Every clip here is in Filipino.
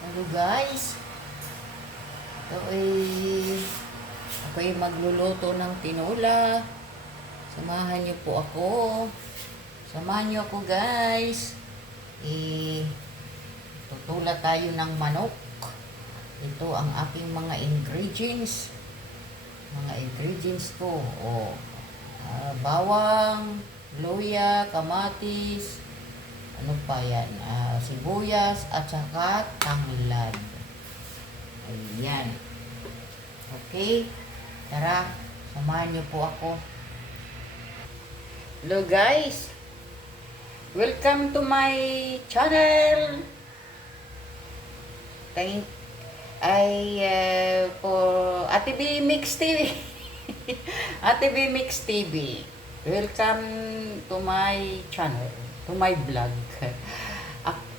Hello guys, ito ay magluluto ng tinola. Samahan niyo po ako. Samahan niyo ako guys. Tutula tayo ng manok. Ito ang aking mga ingredients. Mga ingredients ko. Bawang, luya, kamatis, ano pa yan? Sibuyas at saka tanglad. Ayan. Okay. Tara, samahan niyo po ako. Hello guys. Welcome to my channel. For Ate B Mix TV. Ate B Mix TV. Welcome to my channel, to my vlog.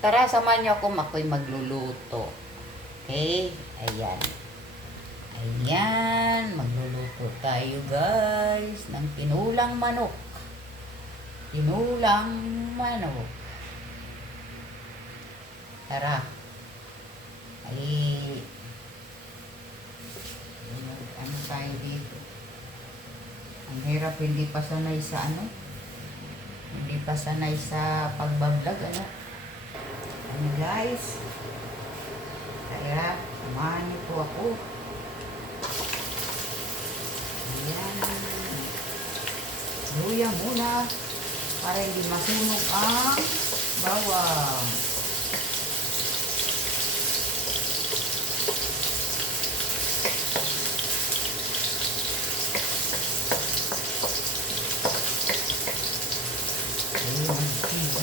Tara, samahan niyo ako, ako'y magluluto. Okay? Ayan. Ayan, magluluto tayo guys ng tinulang manok. Tinulang manok. Tara. Ano tayo dito? Ang hirap, hindi pa sanay sa hindi pa sanay sa pagbablog, guys. Kaya, samahan niyo po ako. Ayan. Luya muna para hindi masunog ang bawang.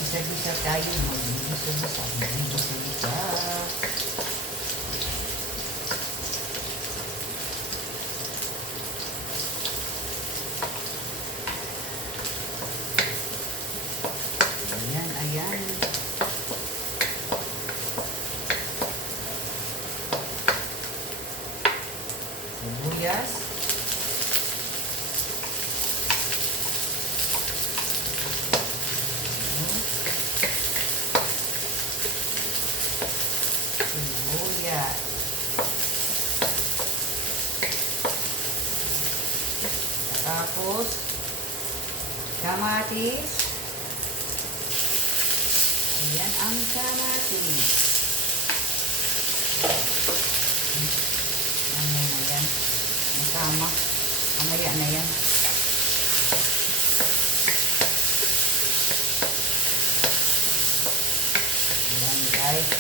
Bisa-bisa tayo, bisa-bisa. Ayan. Sibuyas. Sibuyas. Tapos, kamatis. Ayan ang kamatis. Ano na yan? Masama. Mamaya na yan. Ayan guys.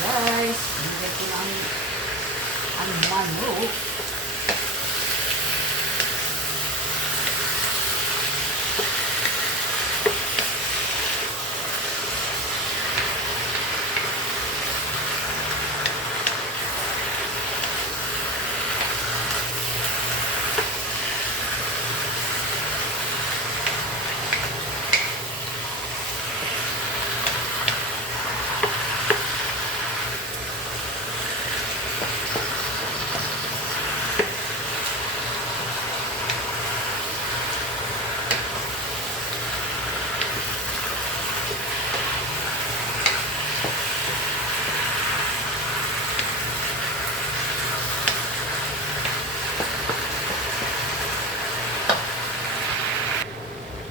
Guys, hindi ko na ang manok.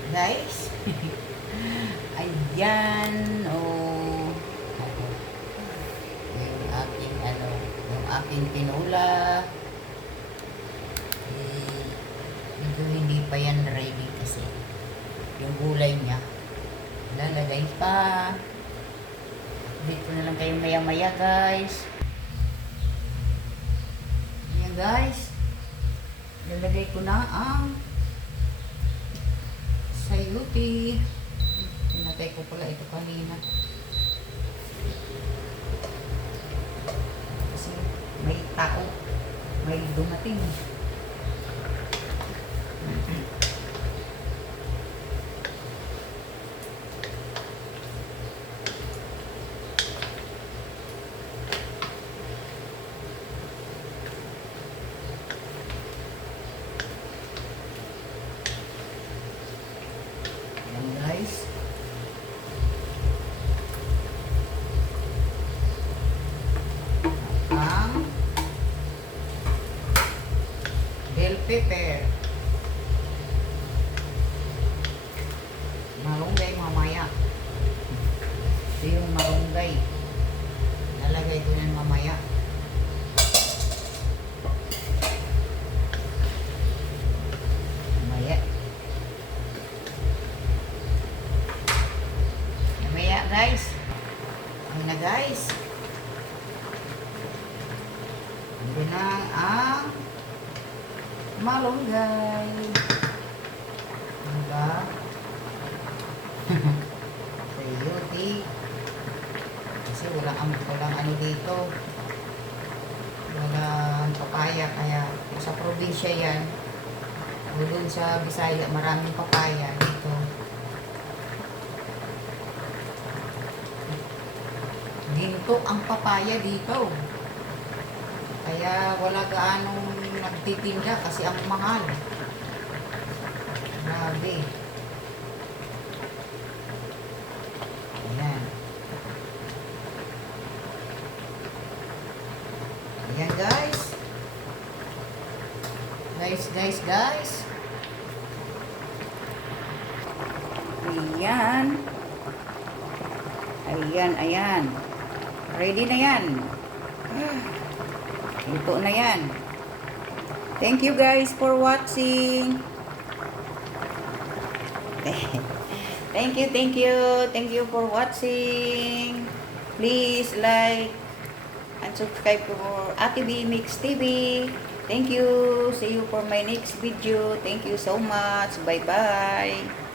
Guys, ayan, yung aking tinula, medyo hindi pa yan ready kasi yung gulay niya, lalagay pa. Dito na lang kayo maya-maya guys. Ayan guys, lalagay ko na ang sayuti. Pinatay ko pala ito kanina. Kasi may tao. May dumating. pepper. Malunggay mamaya. Ito yung malunggay. Lalagay ko yan mamaya. Mamaya guys. Ayun na guys. Hindi na ang malunggay. Diba? Sayuti. Kasi walang ano dito. Walang papaya. Kaya sa probinsya yan. O dun sa Bisaya, maraming papaya dito. Ginto ang papaya dito. Kaya wala gaanong nagtitinda kasi ang mahal. Grabe. Ayan. Ayan guys. Guys. Ayan. Ready na yan. Ito na yan. Thank you guys for watching. Thank you for watching. Please like and subscribe to Ate B Mix TV. Thank you. See you for my next video. Thank you so much. Bye-bye.